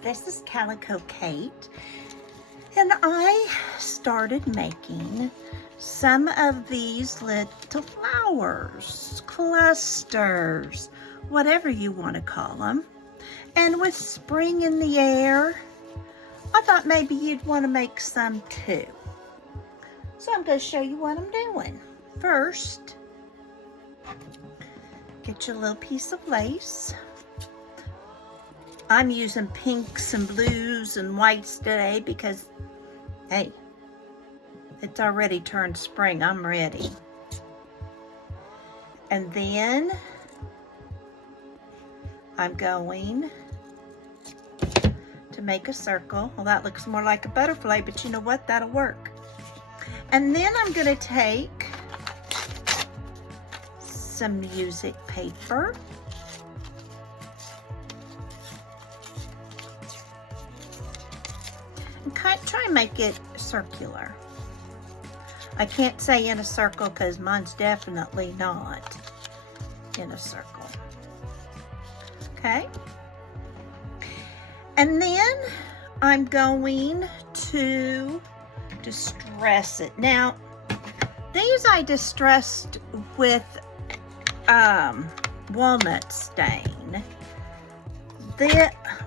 This is Calico Kate, and I started making some of these little flowers, clusters, whatever you want to call them. And with spring in the air, I thought maybe you'd want to make some too. So I'm going to show you what I'm doing. First, get your little piece of lace. I'm using pinks and blues and whites today because, hey, it's already turned spring. I'm ready. And then I'm going to make a circle. Well, that looks more like a butterfly, but you know what? That'll work. And then I'm going to take some music paper. And try and make it circular. I can't say in a circle because mine's definitely not in a circle. Okay. And then I'm going to distress it. Now, these I distressed with walnut stain.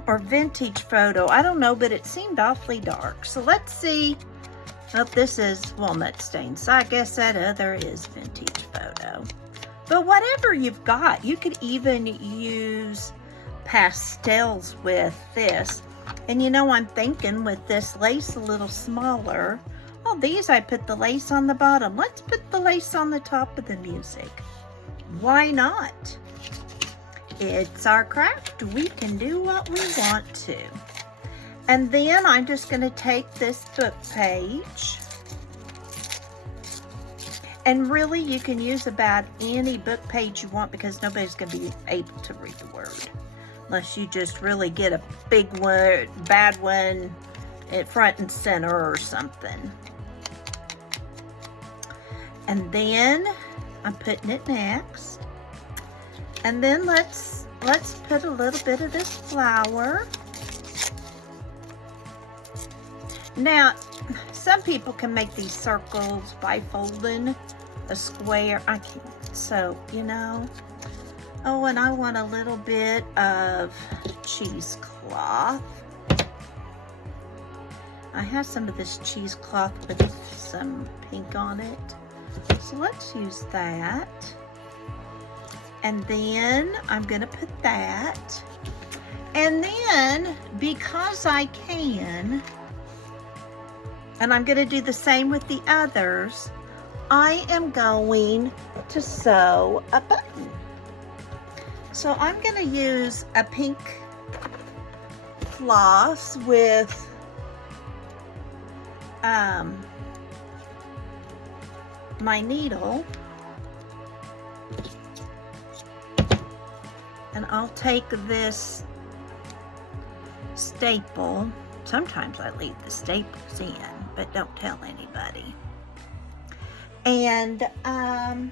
Or vintage photo. I don't know, but it seemed awfully dark. So let's see. Oh, this is walnut stain. So I guess that other is vintage photo. But whatever you've got, you could even use pastels with this. And you know, I'm thinking with this lace a little smaller. Well, these I put the lace on the bottom. Let's put the lace on the top of the music. Why not? It's our craft. We can do what we want to. And then I'm just going to take this book page. And really, you can use about any book page you want because nobody's going to be able to read the word. Unless you just really get a big one, bad one, at front and center or something. And then I'm putting it next. And then let's put a little bit of this flower. Now, some people can make these circles by folding a square. I can't. So, you know. Oh, and I want a little bit of cheesecloth. I have some of this cheesecloth with some pink on it. So let's use that. And then I'm going to put that. And then, because I can, and I'm going to do the same with the others, I am going to sew a button. So I'm going to use a pink floss with my needle. And I'll take this staple. Sometimes I leave the staples in, but don't tell anybody. And I'm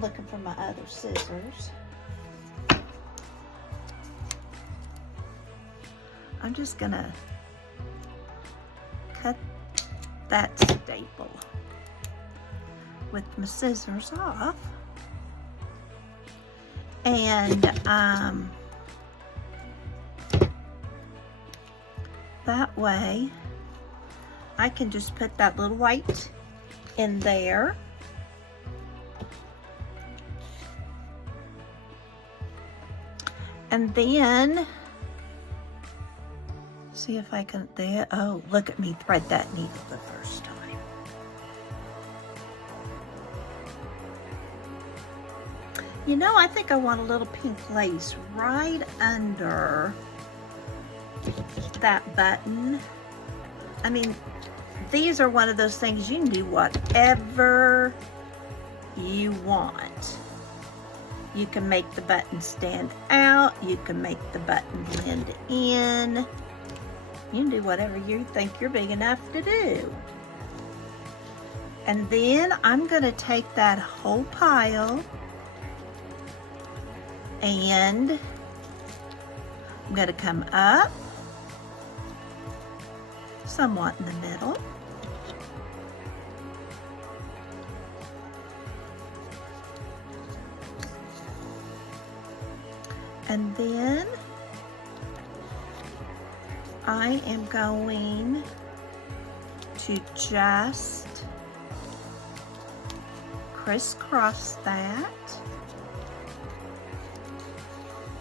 looking for my other scissors. I'm just gonna cut that staple with my scissors off. And that way I can just put that little white in there. And then see if I can there. Oh, look at me thread that needle the first time. You know, I think I want a little pink lace right under that button. I mean, these are one of those things you can do whatever you want. You can make the button stand out. You can make the button blend in. You can do whatever you think you're big enough to do. And then I'm going to take that whole pile and I'm going to come up somewhat in the middle. And then I am going to just crisscross that.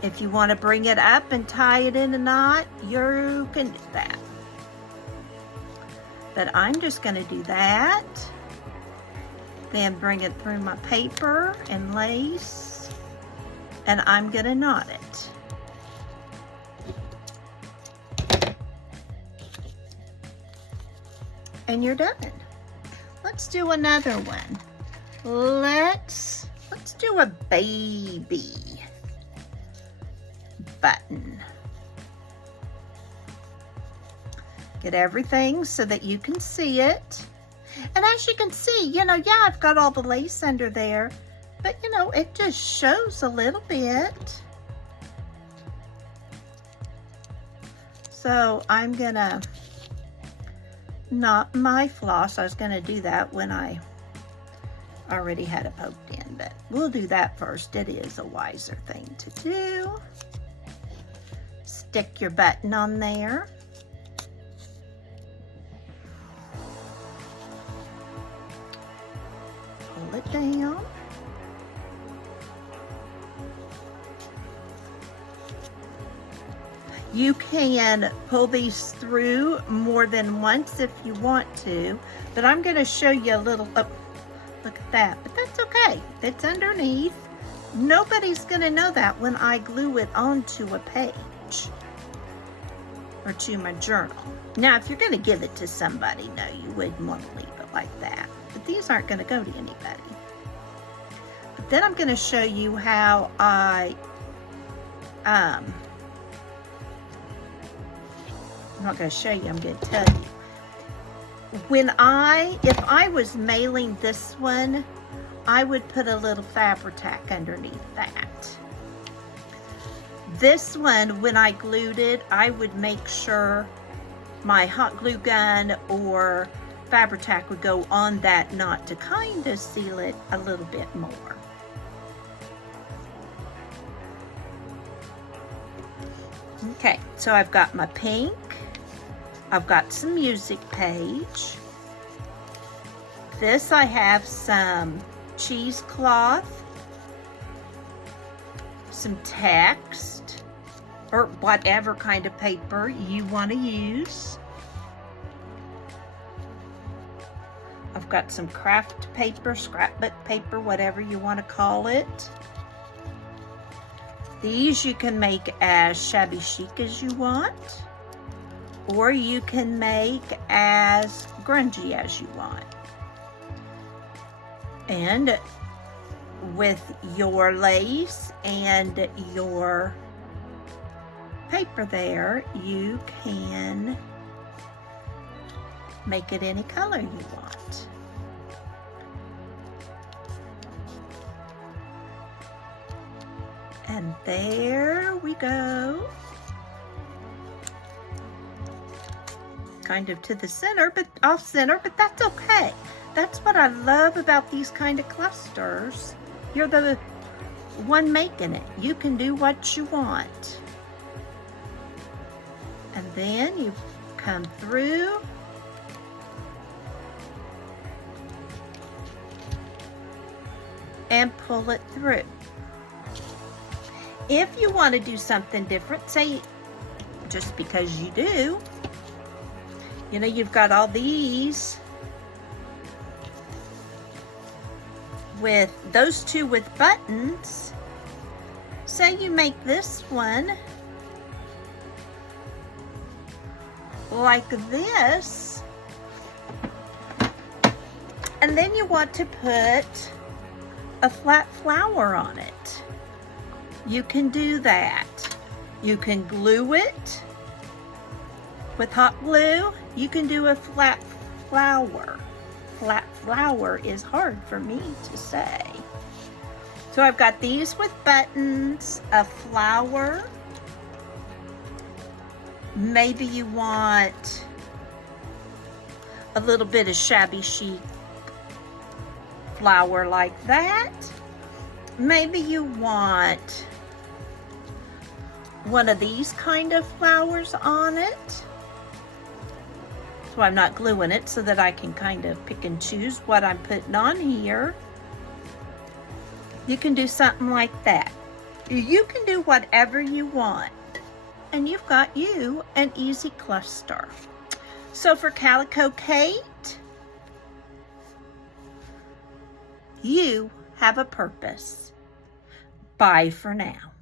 If you want to bring it up and tie it in a knot, you can do that. But I'm just going to do that. Then bring it through my paper and lace, and I'm going to knot it. And you're done. Let's do another one. Let's do a baby button. Get everything so that you can see it. And as you can see, yeah, I've got all the lace under there, but it just shows a little bit. So I'm gonna knot my floss. I was gonna do that when I already had it poked in, but we'll do that first. It is a wiser thing to do. Stick your button on there. Pull it down. You can pull these through more than once if you want to, but I'm going to show you a little, oh, look at that, but that's okay. It's underneath. Nobody's going to know that when I glue it onto a page or to my journal. Now, if you're going to give it to somebody, no, you wouldn't want to leave it like that. But these aren't going to go to anybody. But then I'm going to show you how I'm not going to show you, I'm going to tell you. If I was mailing this one, I would put a little Fabri-Tac underneath that. This one, when I glued it, I would make sure my hot glue gun or Fabri-Tac would go on that knot to kind of seal it a little bit more. Okay, so I've got my pink. I've got some music page. This I have some cheesecloth, some text, or whatever kind of paper you want to use. I've got some craft paper, scrapbook paper, whatever you want to call it. These you can make as shabby chic as you want, or you can make as grungy as you want. And with your lace and your paper there, you can make it any color you want. And there we go. Kind of to the center, but off center, but that's okay. That's what I love about these kind of clusters. You're the one making it. You can do what you want. And then you come through. And pull it through. If you want to do something different, say just because you do, you've got all these with those two with buttons. Say you make this one like this, and then you want to put a flat flower on it. You can do that. You can glue it with hot glue. You can do a flat flower. Flat flower is hard for me to say. So I've got these with buttons, a flower, Maybe you want a little bit of shabby chic flower like that. Maybe you want one of these kind of flowers on it. So I'm not gluing it so that I can kind of pick and choose what I'm putting on here. You can do something like that. You can do whatever you want. And you've got you an easy cluster. So for Calico Kate, you have a purpose. Bye for now.